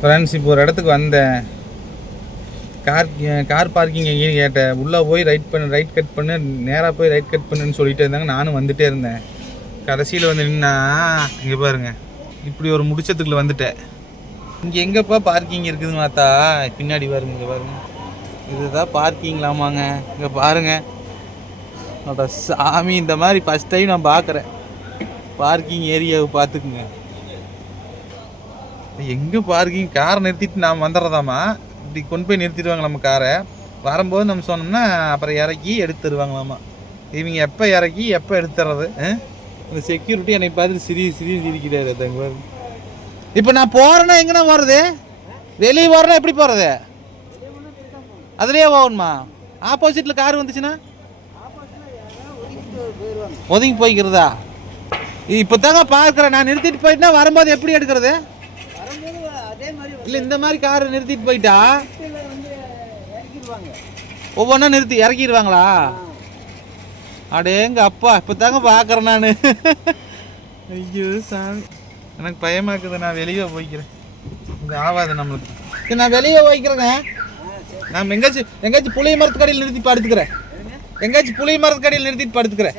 Friends இப்போ ஒரு இடத்துக்கு வந்தேன். கார் கார் பார்க்கிங் எங்கேயும் கேட்டேன். உள்ளே போய் ரைட் பண்ணு ரைட் கட் பண்ணு நேராக போய் ரைட் கட் பண்ணுன்னு சொல்லிகிட்டே இருந்தாங்க. நானும் வந்துகிட்டே இருந்தேன். கடைசியில் வந்து நின்னா இங்கே பாருங்க. இப்படி ஒரு முடிச்சத்துக்குள்ள வந்துட்டேன். இங்கே எங்கேப்பா பார்க்கிங் இருக்குதுன்னு பார்த்தா பின்னாடி பாருங்க இங்கே பாருங்க. இதுதான் பார்க்கிங்லாமாங்க இங்கே பாருங்கள் அட சாமி இந்த மாதிரி ஃபஸ்ட் டைம் நான் பார்க்குறேன். பார்க்கிங் ஏரியாவை பார்த்துக்குங்க. எங்கே பார்க்கிங் காரை நிறுத்திட்டு நாம் வந்துடுறதாம்மா. இப்படி கொண்டு போய் நிறுத்திடுவாங்க நம்ம காரை வரும்போது நம்ம சொன்னோம்னா அப்புறம் இறக்கி எடுத்து தருவாங்களாம்மா இவங்க எப்போ இறக்கி எப்போ எடுத்துறது இந்த செக்யூரிட்டி என்னை பார்த்து சிரி சிரி சிரிக்கிறாரு தங்க இப்போ நான் போகிறேன்னா எங்கேண்ணா போகிறது வெளியே போகிறேன்னா எப்படி போகிறது அதுலேயே போகணுமா? ஆப்போசிட்டில் கார் வந்துச்சுன்னா? ஒதுங்கி போய்க்கிறதா? இப்போ தாங்க பார்க்குறேன். நான் நிறுத்திட்டு போயிட்டுனா வரும்போது எப்படி எடுக்கிறது? இல்லை இந்த மாதிரி காரை நிறுத்திட்டு போயிட்டா? ஒவ்வொன்றா நிறுத்தி இறக்கிடுவாங்களா? அடேங்க அப்பா இப்போ தாங்க பார்க்குறேன் நான். ஐயோ சாமி. எனக்கு பயமாக்குது நான் வெளியே போய்க்கிறேன். இது ஆகாது நம்மளுக்கு. சரி, நான் வெளியே போய்க்கிறேங்க நான் எங்கேயாச்சும் எங்கேயாச்சும் புளிய மரத்துக்கடியில் நிறுத்தி படுத்துக்கிறேன். எங்கேயாச்சும் புளிய மரத்துக்கடியில் நிறுத்திட்டு படுத்துக்கிறேன்.